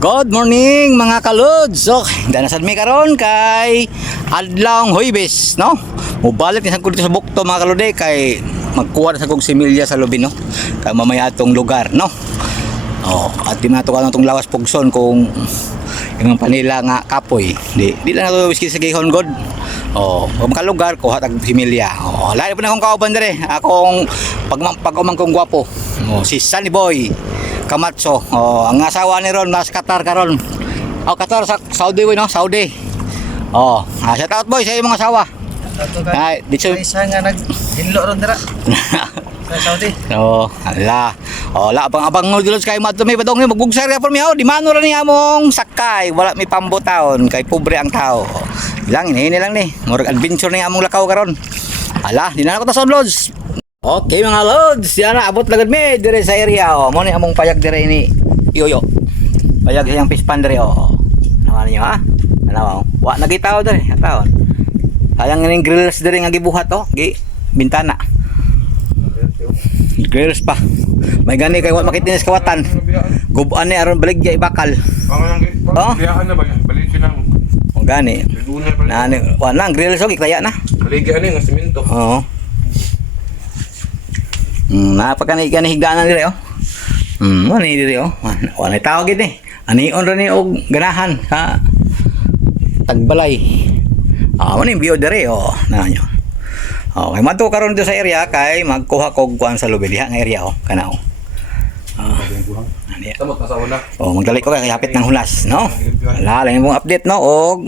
Good morning mga kalods. So, danasad mi karon kay Adlong Huibes, no? Mubalik ni sa dito sa bukto mga kalode kay magkuha sa kong similya sa lobby, no? Kay mamaya atong lugar, no? Oh, at di na to kanang tong lawas pugson kung yung panila nga kapoy. Di di lang nato whiskey sa gihon god. Oh, kung makalugar ko hatag similya. Oh, lahi pa na akong kauban dire. Akong pag pag kong gwapo. Oh, si Sunny Boy. Kamatso. Oh, ang asawa ni Ron nas Qatar karon. Oh, Qatar sa Saudi boy no, Saudi. Oh, ah, shout out boy sa imong asawa. Ay, ka. di so. Isa nga nag-hinlo ron dira sa Saudi. Oh, ala. Oh, la abang abang mo dulos kay madto may padong magbugsar ka for mi oh, di mano ra ni among sakay, wala mi pambutaon kay pobre ang tao. Lang ini lang ni, murag adventure ni among lakaw karon. Ala, di na ako ta sa lods. Okay mga lods, yan na abot lagad mi dire sa area oh. Mo ni among payag dire ini Yoyo. Payag siyang pispan dire oh. Ano niyo ha? Ano oh. Wa nagitaw dire, taon. Sayang ning grills dire nga gibuhat oh, gi bintana. Grills pa. May gani kay wa makitinis kawatan. Gubuan ni aron baligya ibakal. Oh? Oh? Biyahan na ba yan? Balikin ng O gani. Laguna pa Na ni wa na ang grills og ikaya na. Balikin na yung simento. Oo. Mm, napakani gani higdanan dire oh. Mm, ano dire oh. Wa- Wa na tawag gid eh. Anion ra ni og ganahan sa tagbalay. Ah, ni bio dire oh. Na nyo. Okay, madto karon sa area kay magkuha kog kuan sa lubi diha nga area oh, kana oh. Ah, ani. Una. Oh, magdali ko kay hapit ng hulas, no? Wala lang yung update no og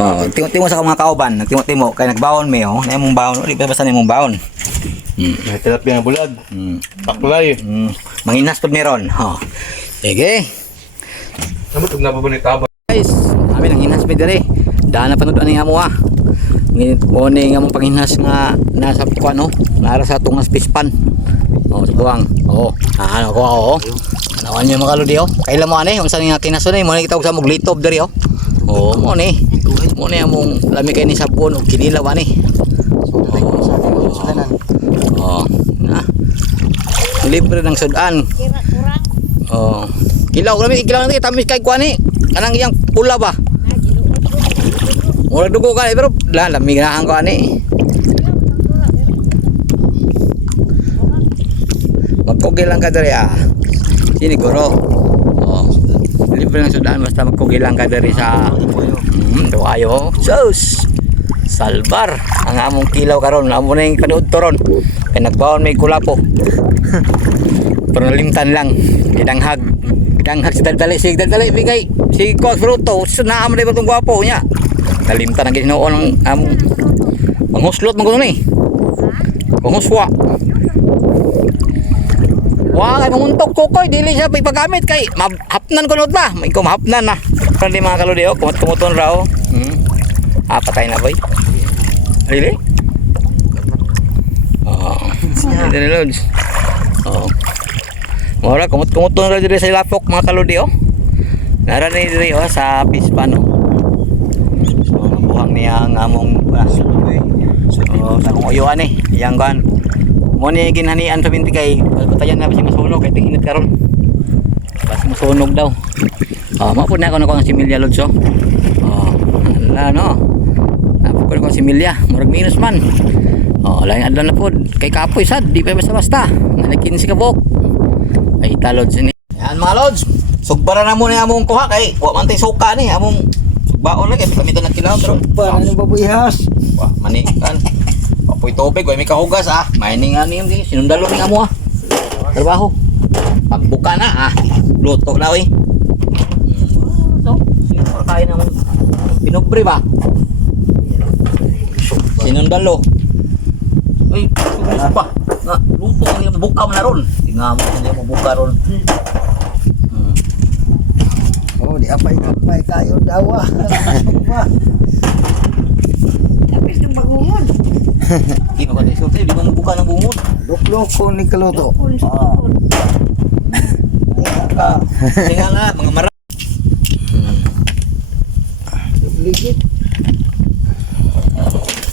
oh, timo-timo sa mga kauban, nagtimo-timo kay nagbawon mi oh, na imong bawon, di pa basta na imong bawon. Hmm. May tilapia na bulad. Hmm. Taklay. Hmm. Manginas pud meron. Oh. Sige. Samot huwag napabanitaba. Guys, kami nang hinas pud dire. Daan na panud ani amo ah. Nginit mo ni nga mong panghinas nga nasa kuan oh, nara sa tungas pispan. Oh, sa. Oh, ah, ano ko oh. Ano niyo mga kaludi oh. Kailan mo ani, unsa nga kinaso ni mo ni kita sa mog litob diri oh. Oh, mo ni. Mo ni among lami kay ni sabon og kinilaw ani. Oh. Na. Libre ng sudan. Oh. Kilaw kami, kilaw na tamis kay kuani. Kanang iyang pula ba? Mura dugo ka pero la lamig na ang kuani. Magkugil lang ka diri ah. Sini guro. Oh. Libre ng sudan basta magkugil lang ka diri sa Hmm, ayo. Sus. Salbar ang among kilaw karon, amo na yung kanuod toron. Kay nagbaon may kulapo. Pero nalimtan lang. Idanghag. Idanghag si Daldali. Si Daldali bigay. Si Kos Fruto. Sunaam na itong gwapo niya. Nalimtan ang ginoo ng among panghuslot mo ko ni. Panghuswa. Wa kay mamuntok kukoy dili siya ipagamit kay mahapnan kunod ba? May kumahapnan na. Pero di mga kaludi oh, kumot kumuton raw. Hmm. Ah, patay na boy. Really? Oh. Hindi na loads. Oh. Mura kumot kumuton ra diri sa lapok mga kaludi oh. Nara ni diri oh sa pispan oh. So, nabuhang niya ang among braso. Oh, sa uyuan eh. Yang kan. Mo ni ginhanian sa binti kay patayan na ba si masunog kay tinginit karon. Bas masunog daw. Oh, mo pud na ako na si Milya Lods oh. Oh, ala no. Napo ko si Milya, murag minus man. Oh, lain adlaw na pud kay kapoy sad, di pa basta-basta. Nalikin si kabok. Ay talod sini. Yan mga lods. Sugbara na mo ni among kuha kay wa man tay suka ni among sugbaon lagi kami to nagkilaw pero Para ni babuyas. Wah, manikan. Papoy tubig, way may kahugas ah. Mining ani yung sinundalo ni amo ah. Trabaho. Pagbuka na ah. Luto na oy. Hmm. So, sino pa kain naman? Pinubre ba? Sinundalo. Uy, sumus pa. Nga, luto ni buka mo na ron. Tingnan mo hindi mo buka ron. Hmm. Oh, di apay may kayo dawa. Tapos ng bagungon. Di mo kasi sulti, di mo buka ng bungod. Luklok ko ni kaluto. Kun sa kun. Ah, Tingnan nga, mga mara. Ligit.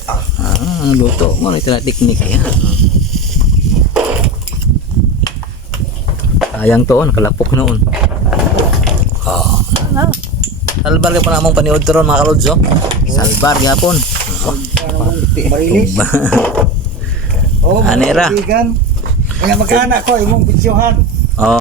Ah, luto mo na ito na teknik yan. Sayang to, nakalapok noon. Ah, na. Salbar ka pa namang paniod ron mga kalods oh. Salbar gyapon. Marilis. Oh, kaibigan. Kaya magkaanak ko, imong bitsuhan. Oh.